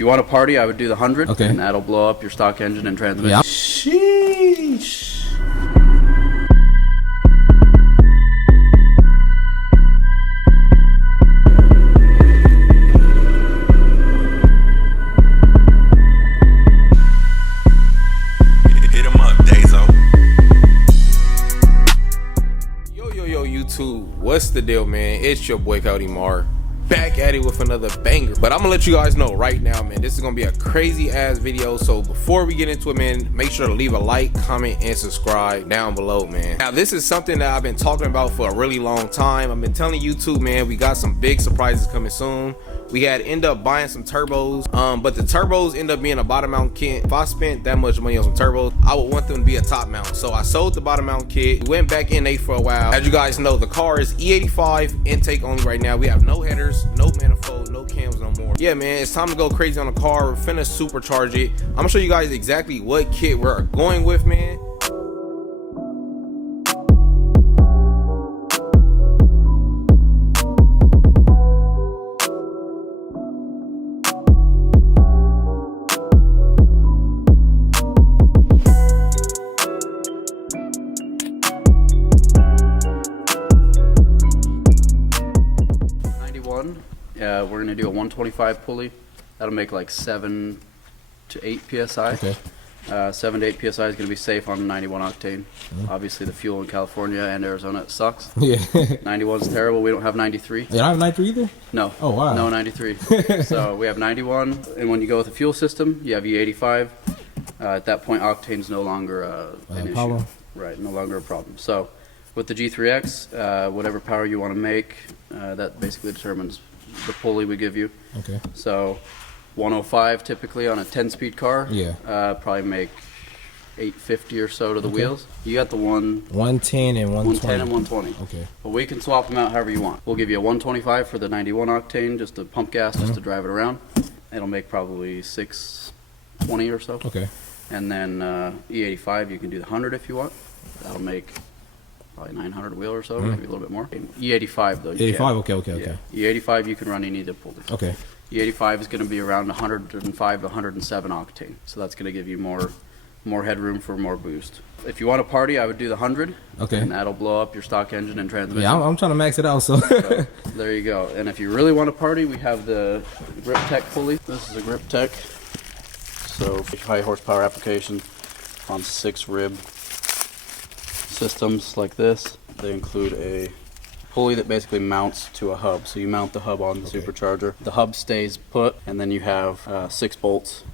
If you want to party, I would do the 100. Okay. And that'll blow up your stock engine and transmission. Yeah. Sheesh. What's the deal, man? It's your boy Coyote Mar, back at it with another banger. But I'm gonna let you guys know right now, man, this is gonna be a crazy ass video. So before we get into it, man, make sure to leave a like, comment, and subscribe down below, man. Now this is something that I've been talking about for a really long time. I've been telling YouTube, man, we got some big surprises coming soon. We had end up buying some turbos, but the turbos end up being a bottom mount kit. If I spent that much money on some turbos, I would want them to be a top mount. So I sold the bottom mount kit, went back in for a while. As you guys know, the car is E85 intake only right now. We have no headers, no manifold, no cams no more. Yeah, man, it's time to go crazy on the car. We're finna supercharge it. I'm gonna show you guys exactly what kit we're going with, man. We're gonna do a 125 pulley. That'll make like 7 to 8 psi. Okay. 7 to 8 psi is gonna be safe on 91 octane. Obviously, the fuel in California and Arizona, it sucks. Yeah. 91's terrible. We don't have 93. You don't have 93 either? No. Oh wow. No 93. So we have 91, and when you go with the fuel system, you have E85. At that point, octane's no longer an problem. issue. Right, no longer a problem. So with the G3X, whatever power you want to make, that basically determines the pulley we give you. Okay. So 105 typically on a 10-speed car. Yeah. Probably make 850 or so to the wheels. You got the 110 and 120. 110 and 120. Okay. But we can swap them out however you want. We'll give you a 125 for the 91 octane, just to pump gas, just to drive it around. It'll make probably 620 or so. Okay. And then E85, you can do the 100 if you want. That'll make probably 900 wheel or so, maybe a little bit more. E85 though. E85, okay. Yeah. E85 you can run in either pulley. Okay. E85 is going to be around 105 to 107 octane, so that's going to give you more headroom for more boost. If you want to party, I would do the 100. Okay. And that'll blow up your stock engine and transmission. Yeah, I'm trying to max it out, so. So there you go. And if you really want to party, we have the Grip Tech pulley. This is a Grip Tech. So high horsepower application on 6 rib systems like this. They include a pulley that basically mounts to a hub. So you mount the hub on the supercharger. The hub stays put, and then you have 6 bolts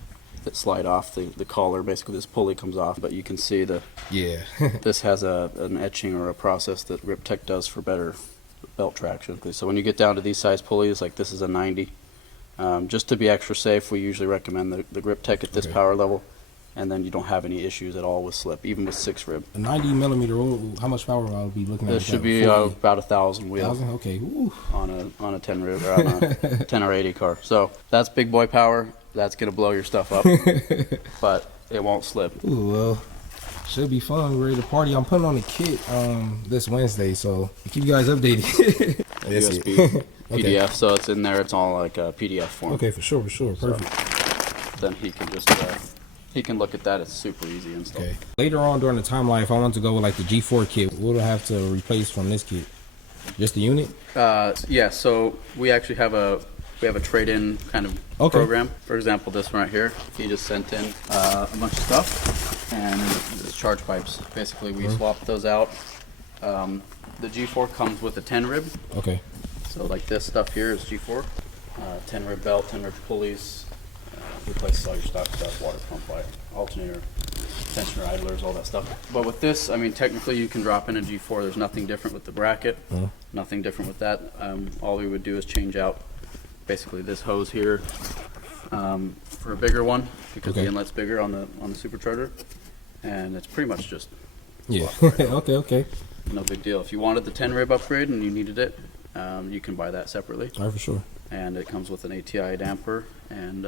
that slide off the collar. Basically this pulley comes off, but you can see this has an etching or a process that Grip Tech does for better belt traction. So when you get down to these size pulleys, like this is a 90, just to be extra safe, we usually recommend the Grip Tech at this power level. And then you don't have any issues at all with slip, even with 6 rib. A 90 millimeter, how much power I'll be looking at? This should be about 1,000 wheels. 1,000? Okay. Ooh. On a 10 rib or on a 10 or 80 car. So that's big boy power. That's gonna blow your stuff up, but it won't slip. Ooh, well, should be fun. We're ready to party. I'm putting on the kit this Wednesday, so keep you guys updated. USB PDF, so it's in there. It's all like a PDF form. Okay, for sure. Perfect. So then he can just. He can look at that. It's super easy and stuff. Okay. Later on during the timeline, if I want to go with like the G4 kit, what do I have to replace from this kit? Just the unit? Yeah. So we actually have a trade-in kind of program. For example, this one right here. He just sent in a bunch of stuff, and it's charge pipes. Basically, we swapped those out. The G4 comes with a 10 rib. Okay. So like this stuff here is G4. 10 rib belt, 10 rib pulleys. Replaces all your stock stuff, water pump, light, alternator, tensioner, idlers, all that stuff. But with this, I mean, technically you can drop in a G4. There's nothing different with the bracket, nothing different with that. All we would do is change out basically this hose here for a bigger one, because the inlet's bigger on the supercharger, and it's pretty much just okay. No big deal. If you wanted the 10 rib upgrade and you needed it, you can buy that separately. All right, for sure. And it comes with an ATI damper and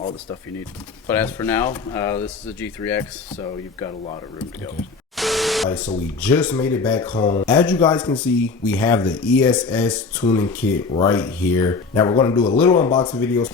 all the stuff you need. But as for now, this is a G3X, so you've got a lot of room to go. Alright, so we just made it back home. As you guys can see, we have the ESS Tuning Kit right here. Now we're going to do a little unboxing video.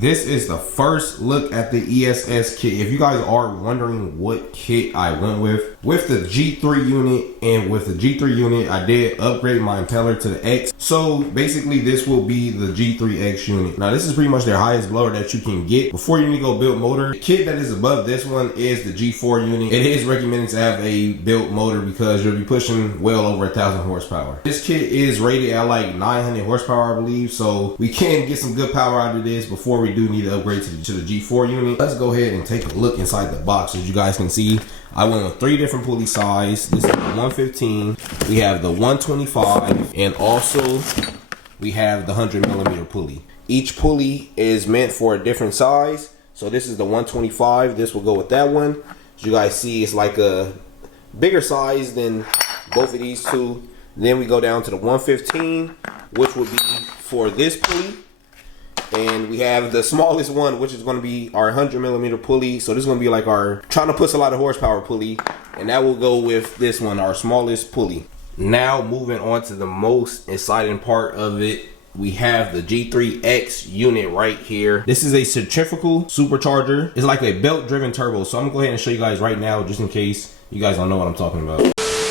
this is the first look at the ESS kit. If you guys are wondering what kit I went with the G3 unit, and with the G3 unit, I did upgrade my impeller to the X. So basically this will be the G3X unit. Now this is pretty much their highest blower that you can get before you need to go build motor. The kit that is above this one is the G4 unit. It is recommended to have a built motor because you'll be pushing well over 1,000 horsepower. This kit is rated at like 900 horsepower, I believe. So we can get some good power out of this before we do need to upgrade to the G4 unit. Let's go ahead and take a look inside the box. As you guys can see, I went with 3 different pulley size. This is the 115, we have the 125, and also we have the 100mm pulley. Each pulley is meant for a different size. So this is the 125, this will go with that one. As you guys see, it's like a bigger size than both of these two. Then we go down to the 115, which would be for this pulley. And we have the smallest one, which is going to be our 100mm pulley. So this is going to be like our trying to push a lot of horsepower pulley. And that will go with this one, our smallest pulley. Now moving on to the most exciting part of it. We have the G3X unit right here. This is a centrifugal supercharger. It's like a belt driven turbo. So I'm gonna go ahead and show you guys right now, just in case you guys don't know what I'm talking about.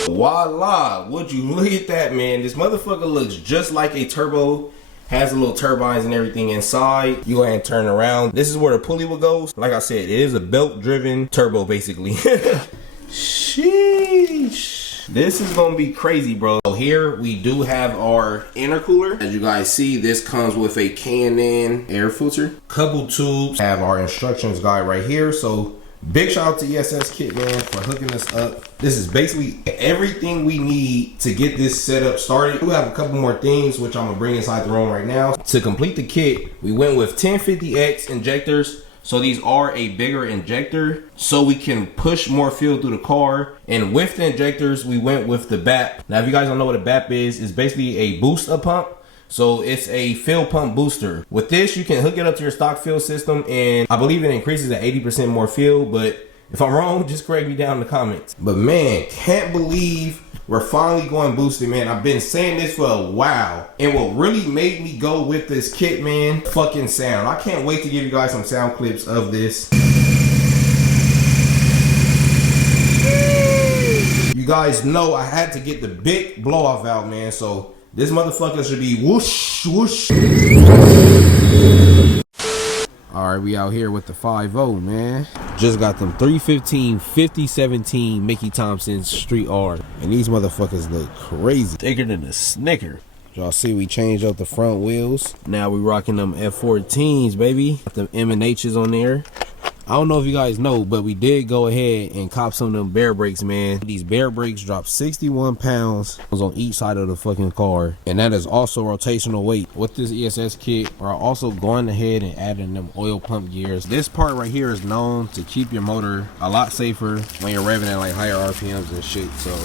Voila, would you look at that, man. This motherfucker looks just like a turbo. Has the little turbines and everything inside. You go ahead and turn around. This is where the pulley will go. Like I said, it is a belt driven turbo basically. Sheesh. This is gonna be crazy, bro. So here we do have our intercooler. As you guys see, this comes with a K&N air filter. Couple tubes. Have our instructions guide right here. So big shout out to ESS Kit, man, for hooking us up. This is basically everything we need to get this setup started. We have a couple more things which I'm gonna bring inside the room right now. To complete the kit, we went with 1050X injectors. So these are a bigger injector so we can push more fuel through the car. And with the injectors, we went with the BAP. Now, if you guys don't know what a BAP is, it's basically a boost up pump. So it's a fuel pump booster. With this, you can hook it up to your stock fuel system, and I believe it increases at 80% more fuel, but if I'm wrong, just correct me down in the comments. But man, can't believe we're finally going boosted, man. I've been saying this for a while. And what really made me go with this kit, man, fucking sound. I can't wait to give you guys some sound clips of this. You guys know I had to get the big blow off valve, man. So this motherfucker should be whoosh, whoosh. All right, we out here with the 5.0, man. Just got them 315 5017 Mickey Thompson Street R. And these motherfuckers look crazy. Thicker than a Snicker. Y'all see we changed up the front wheels. Now we rocking them F14s, baby. Got them M&H's on there. I don't know if you guys know, but we did go ahead and cop some of them bear brakes, man. These bear brakes dropped 61 pounds on each side of the fucking car. And that is also rotational weight. With this ESS kit, we're also going ahead and adding them oil pump gears. This part right here is known to keep your motor a lot safer when you're revving at like higher RPMs and shit. So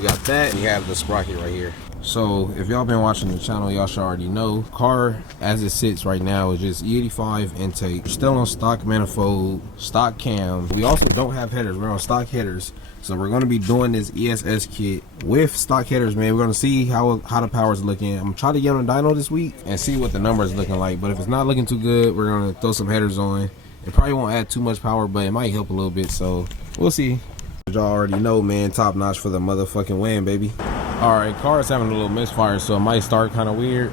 we got that. We have the sprocket right here. So if y'all been watching the channel, y'all should already know car as it sits right now is just E85 intake, still on stock manifold, stock cam. We also don't have headers, we're on stock headers. So we're going to be doing this ESS kit with stock headers, man. We're going to see how the power is looking. I'm going to try to get on the dyno this week and see what the number is looking like. But if it's not looking too good, we're going to throw some headers on. It probably won't add too much power, but it might help a little bit. So we'll see. Y'all already know, man, top notch for the motherfucking win, baby. All right, car is having a little misfire, so it might start kind of weird.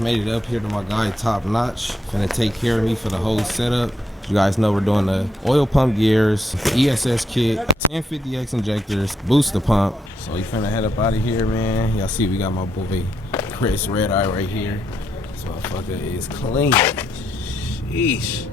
Made it up here to my guy Top Notch. Gonna take care of me for the whole setup. You guys know we're doing the oil pump gears, ESS kit, 1050X injectors, booster pump. So we finna head up out of here, man. Y'all see we got my boy Chris Red Eye right here. This motherfucker is clean. Sheesh.